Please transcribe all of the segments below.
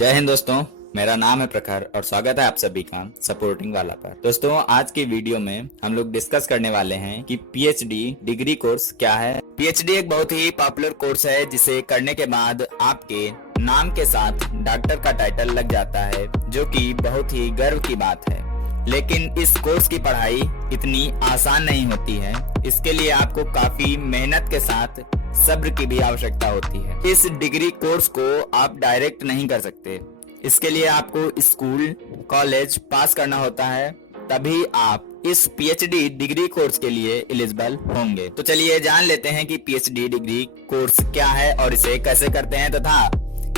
जय हिंद दोस्तों, मेरा नाम है प्रखर और स्वागत है आप सभी का सपोर्टिंग वाला पर। दोस्तों, आज की वीडियो में हम लोग डिस्कस करने वाले हैं कि पीएचडी डिग्री कोर्स क्या है। पीएचडी एक बहुत ही पॉपुलर कोर्स है जिसे करने के बाद आपके नाम के साथ डॉक्टर का टाइटल लग जाता है, जो कि बहुत ही गर्व की बात है। लेकिन इस कोर्स की पढ़ाई इतनी आसान नहीं होती है। इसके लिए आपको काफी मेहनत के साथ सब्र की भी आवश्यकता होती है। इस डिग्री कोर्स को आप डायरेक्ट नहीं कर सकते। इसके लिए आपको स्कूल कॉलेज पास करना होता है, तभी आप इस पीएचडी डिग्री कोर्स के लिए एलिजिबल होंगे। तो चलिए जान लेते हैं कि पीएचडी डिग्री कोर्स क्या है और इसे कैसे करते हैं तथा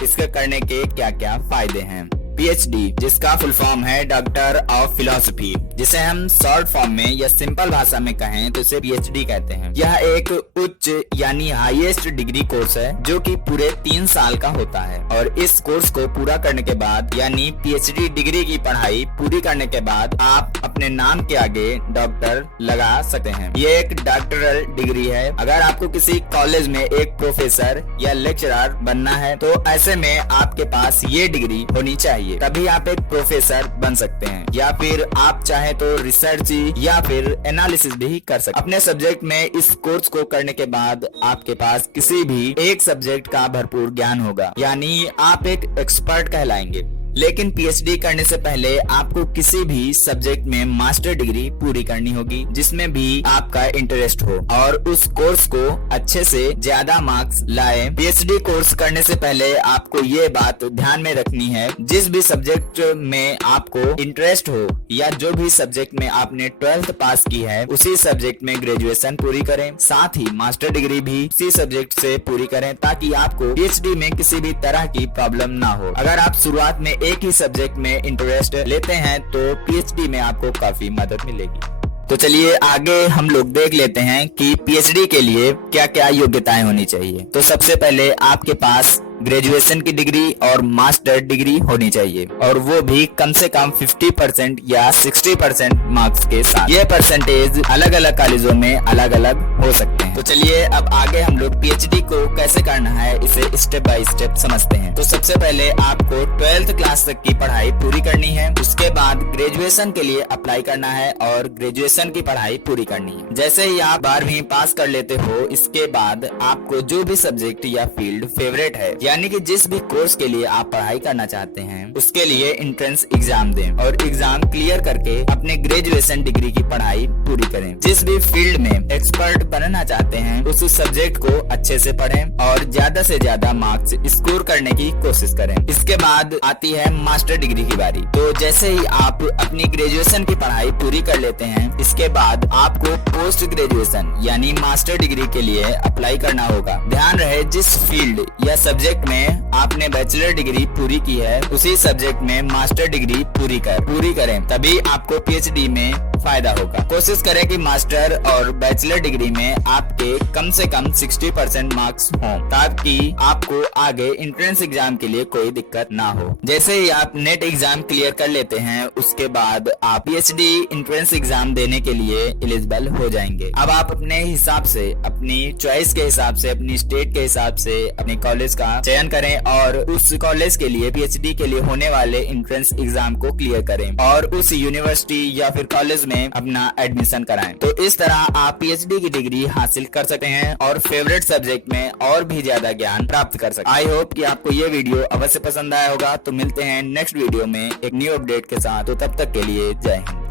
इसके करने के क्या क्या फायदे हैं। पीएचडी, जिसका फुल फॉर्म है डॉक्टर ऑफ फिलोसफी, जिसे हम शॉर्ट फॉर्म में या सिंपल भाषा में कहें तो इसे पीएचडी कहते हैं। यह एक उच्च यानी हाईएस्ट डिग्री कोर्स है जो कि पूरे 3 साल का होता है और इस कोर्स को पूरा करने के बाद यानी पीएचडी डिग्री की पढ़ाई पूरी करने के बाद आप अपने नाम के आगे डॉक्टर लगा सकते हैं। ये एक डॉक्टरल डिग्री है। अगर आपको किसी कॉलेज में एक प्रोफेसर या लेक्चरर बनना है तो ऐसे में आपके पास ये डिग्री होनी चाहिए, तभी आप एक प्रोफेसर बन सकते हैं। या फिर आप चाहे तो रिसर्च या फिर एनालिसिस भी कर सकते हैं। अपने सब्जेक्ट में इस कोर्स को करने के बाद आपके पास किसी भी एक सब्जेक्ट का भरपूर ज्ञान होगा, यानी आप एक एक्सपर्ट कहलाएंगे। लेकिन पीएचडी करने से पहले आपको किसी भी सब्जेक्ट में मास्टर डिग्री पूरी करनी होगी जिसमें भी आपका इंटरेस्ट हो और उस कोर्स को अच्छे से ज्यादा मार्क्स लाए। पीएचडी कोर्स करने से पहले आपको ये बात ध्यान में रखनी है, जिस भी सब्जेक्ट में आपको इंटरेस्ट हो या जो भी सब्जेक्ट में आपने 12th पास की है उसी सब्जेक्ट में ग्रेजुएशन पूरी करें, साथ ही मास्टर डिग्री भी उसी सब्जेक्ट से पूरी करें ताकि आपको पीएचडी में किसी भी तरह की प्रॉब्लम ना हो। अगर आप शुरुआत में एक ही सब्जेक्ट में इंटरेस्ट लेते हैं तो पीएचडी में आपको काफी मदद मिलेगी। तो चलिए आगे हम लोग देख लेते हैं कि पीएचडी के लिए क्या क्या योग्यताएं होनी चाहिए। तो सबसे पहले आपके पास ग्रेजुएशन की डिग्री और मास्टर डिग्री होनी चाहिए और वो भी कम से कम 50% या 60% मार्क्स के साथ। ये परसेंटेज अलग अलग कॉलेजों में अलग अलग हो सकते हैं। तो चलिए अब आगे हम लोग पीएचडी को कैसे करना है इसे स्टेप बाय स्टेप समझते हैं। तो सबसे पहले आपको 12th क्लास तक की पढ़ाई पूरी करनी है। उसके बाद ग्रेजुएशन के लिए अप्लाई करना है और ग्रेजुएशन की पढ़ाई पूरी करनी है। जैसे ही आप 12वीं पास कर लेते हो, इसके बाद आपको जो भी सब्जेक्ट या फील्ड फेवरेट है यानी कि जिस भी कोर्स के लिए आप पढ़ाई करना चाहते हैं उसके लिए एंट्रेंस एग्जाम दें और एग्जाम क्लियर करके अपने ग्रेजुएशन डिग्री की पढ़ाई पूरी करें। जिस भी फील्ड में एक्सपर्ट बनना चाहते हैं उस सब्जेक्ट को अच्छे से पढ़ें और ज्यादा से ज्यादा मार्क्स स्कोर करने की कोशिश करें। इसके बाद आती है मास्टर डिग्री की बारी। तो जैसे ही आप अपनी ग्रेजुएशन की पढ़ाई पूरी कर लेते हैं, इसके बाद आपको पोस्ट ग्रेजुएशन यानी मास्टर डिग्री के लिए अप्लाई करना होगा। ध्यान रहे जिस फील्ड या सब्जेक्ट में आपने बैचलर डिग्री पूरी की है उसी सब्जेक्ट में मास्टर डिग्री पूरी करें, तभी आपको पीएचडी में फायदा होगा। कोशिश करें कि मास्टर और बैचलर डिग्री में आपके कम से कम 60% मार्क्स हों ताकि आपको आगे एंट्रेंस एग्जाम के लिए कोई दिक्कत ना हो। जैसे ही आप नेट एग्जाम क्लियर कर लेते हैं उसके बाद आप पीएचडी एंट्रेंस एग्जाम देने के लिए एलिजिबल हो जाएंगे। अब आप अपने हिसाब से, अपनी चॉइस के हिसाब से, अपनी स्टेट के हिसाब से अपने कॉलेज का चयन करें और उस कॉलेज के लिए पीएचडी के लिए होने वाले एंट्रेंस एग्जाम को क्लियर करें और उस यूनिवर्सिटी या फिर कॉलेज में अपना एडमिशन कराएं। तो इस तरह आप पीएचडी की डिग्री हासिल कर सकते हैं और फेवरेट सब्जेक्ट में और भी ज्यादा ज्ञान प्राप्त कर सकते हैं। आई होप कि आपको ये वीडियो अवश्य पसंद आया होगा। तो मिलते हैं नेक्स्ट वीडियो में एक न्यू अपडेट के साथ। तो तब तक के लिए जय हिंद।